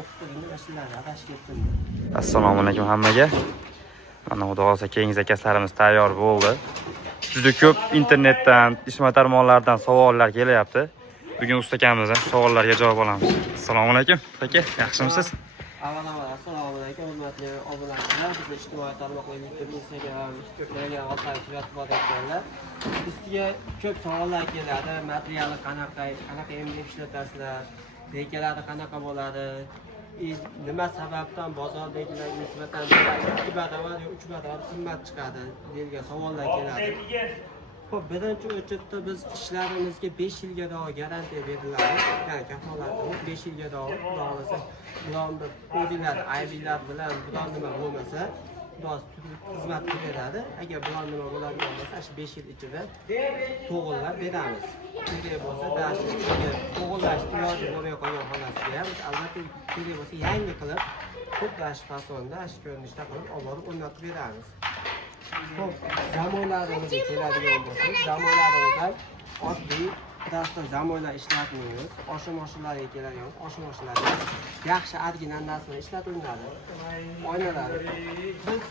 o'qituvchining mashinalari adashib ketdim. Assalomu alaykum hammaga. Mana xudo xolsa keyingi zakaslarimiz tayyor bo'ldi. Juda ko'p internetdan, ijtimoiy tarmoqlardan savollar kelyapti. Bugun ustakamizdan savollarga javob olamiz. Assalomu alaykum aka, yaxshimisiz? Avvalambor assalomu alaykum hurmatli obunachilar. Biz ijtimoiy tarmoqlar YouTube, Instagram, ko'plagan orqali kuzatib borayotganlar. Bizga ko'p savollar keladi. Materialni qanaqa endi ishlatasizlar? Lekalari qanaqa bo'ladi? Nima sababdan bozordagilarga nisbatan 2 barobar yo 3 barobar qimmat chiqadi degan savollar keladi. Xo'p, birinchi o'chirda biz ishlarimizga 5 yilga garantiya beriladi. Ya'ni kafolatimiz 5 yilga xohlasa, bironda o'zinglar aybinglar bilan biron nima bo'lmasa, biroz xizmat beradi. Agar biron nima bo'ladigan bo'lsa, shu 5 yil ichida to'g'irlab beramiz. Kerak bo'lsa, to'g'irlash iloji bo'lmay qolgan holasiga biz albatta kerak bo'lsa yangi qilib, xuddi shu fasonda, shu ko'rinishda qilib olib borib o'rnatib beramiz. Xo'p, zamonlarimizga keladigan bo'lsak, zamonlarimizda oddiy plastik zamonlar ishlatmaymiz. Oshimoshilarga keladigan oshimoshilarga yaxshi original narsalar ishlatiladi. Oynalar. Biz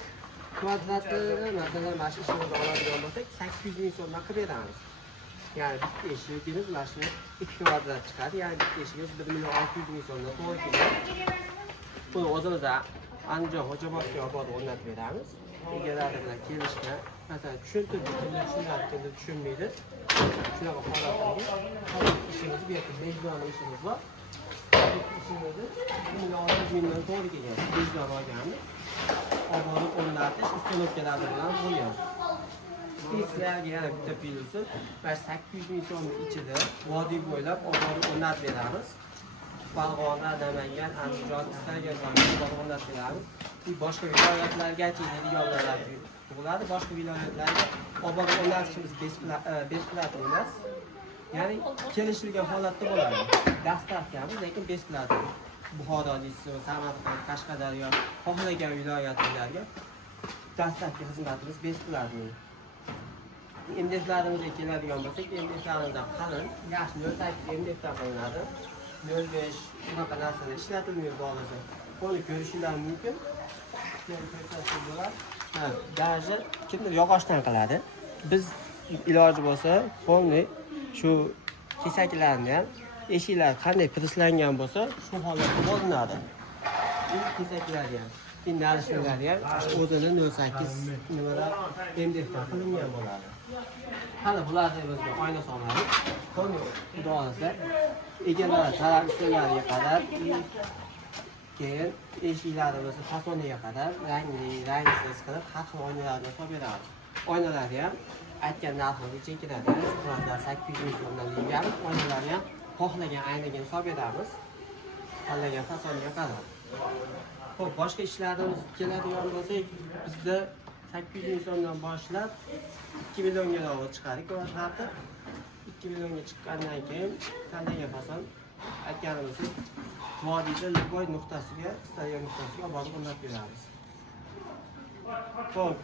kvadratini masalan mana shu ishimizni oladigan bo'lsak, 800 ming so'mdan qilib beramiz. Ya'ni bitta eshigimiz mana shu 2 kvadrat chiqadi. Ya'ni bitta eshigimiz 1 million 600 ming so'mdan to'g'ri keladi. Buni o'zimizda Andijon Xo'jobodga olib borib o'rnatib beramiz. Egalari bilan kelishgan, masalan, tushuntirdik, tushunadi, tushunmaydi. Shunaqa holatlarga ishimiz bu yerda mezbon ishimiz bor. Ishimizni 1 million 600 mingdan to'g'ri kelgan. Mezbon olganmiz. Olib borib o'rnatish ustunovkalari bilan bo'lgan. Sizlarga yana bitta plyusi, mana 800 ming so'mning ichida vodiy bo'ylab olib borib o'rnatib beramiz. Farg'ona, Namangan, Andijon istalgan joyga o'rnatib beramiz. Boshqa viloyatlargacha yollar bo'ladi. Boshqa viloyatlarga olib borib o'rnatishimiz besplat emas. Ya'ni kelishilgan holatda bo'ladi. Dastlabkamiz, lekin besplat. Buxoro, Samarqand, Qashqadaryo, xohlagan viloyatlarga dastlabki xizmatimiz besplat. MDFlarimizga keladigan bo'lsak, MDFlarimizdan qalin, yaxshi 08 MDFdan qilinadi. 05 unaqa narsalar ishlatilmaydi bo'lsa. Buni ko'rishingiz mumkin. Garajni kimdir yog'ochdan qiladi. Biz iloji bo'lsa, qo'lni shu kesaklarni ham eshiklar qanday prislangan bo'lsa, shu holatda bo'linadi. Kesaklarni ham, indalishlarni ham o'zini 08 nimalar MDFdan qilingan bo'ladi. Hali bularni bizga oyna solamiz. Qo'lni xudo xolasa egalar talab istalariga qadar keyin eshiklarimiz fasoniga qadar rangsiz qilib har xil oynalarni solib beramiz. Oynalarni ham aytgan narxiga chekiladi. Ulardan 800 ming so'mdan deyilgan oynalarni ham xohlagan aynaga solib beramiz. Tanlagan fasoniga qadar. Xo'p, boshqa ishlarimiz keladigan bo'lsak, bizda 800 ming so'mdan boshlab 2 millionga chiqadi kvadratni. 2 millionga chiqqandan keyin tanlagan fason aytganimizdek vodiyda Liboy nuqtasiga, istalgan nuqtasiga borib o'rnatib beramiz. Xo'p,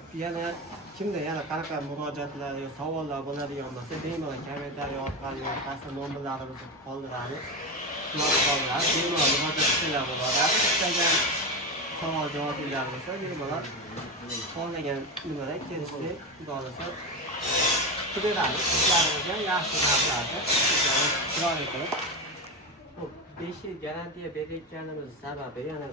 kimda qanaqa murojaatlar yo savollar bo'ladigan bo'lsa, bemalol kommentariy orqali yo pastda nomerlarimizni qoldiramiz. Bemalol murojaat qilinglar bo'ladi. Istagan savol javoblar bo'lsa, bemalol xohlagan nimadan kelishni xohlasa qilamiz. Ishlarimizga yaxshi narsalarni chiroyli qilib 5 yil garantiya berayotganimiz sababi yana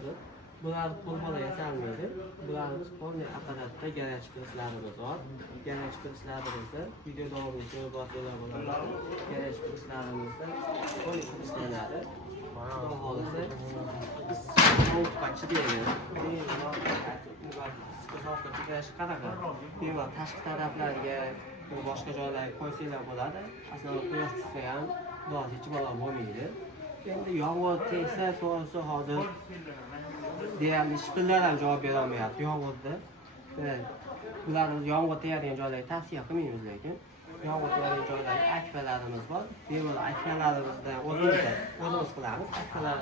bular qo'lbola yasalmaydi. Bularimiz polniy apparatda garaj plislarimiz bor. Garaj plislarimizni video davomida ko'rib bo'ladi. Garaj plislarimizni polniy plislanadi. Xudo xolasa sovuqqa chidaydi. Sovuqqa chidash qanaqa? Bemalol tashqi taraflarga boshqa joylarga qo'ysanglar bo'ladi. Aslida quyosh tushsa ham biroz hech bo'lmaydi. Endi yomg'ir tegsa, to'g'risi hozir deyarli shpillar ham javob bera olmayapti yomg'irda. Bularimiz yomg'ir tegadigan joylarga tavsiya qilmaymiz, lekin yomg'ir tegadigan joylarga akfalarimiz bor. Bemalol akfalarimizdan o'zimiz qilamiz. Akfalar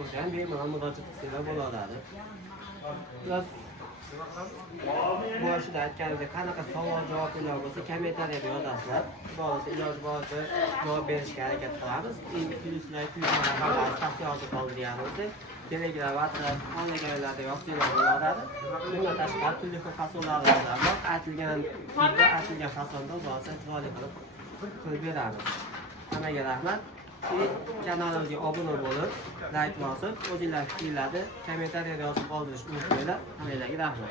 o'sha ham bemalol murojaat qilsanglar bo'laveradi. boshida aytganimdek qanaqa savol javoblar bo'lsa kommentariyada yozasizlar. Xudo xohlasa iloji boricha javob berishga harakat qilamiz. Endi plyuslar, raqamlarni pastga yozib qoldirganmiz. Telegram, WhatsApp, Telegram-larda yozsanglar bo'laveradi. Bundan tashqari turli xil fasllarimiz bor. Aytilgan fasonda Xudo xohlasa chiroyli qilib beramiz. Hammaga rahmat. Kanalimizga obuna bo'lib, like bosib, o'zingizlar fikrlarni kommentariyada yozib qoldirish unutmanglar. Hammalarga rahmat.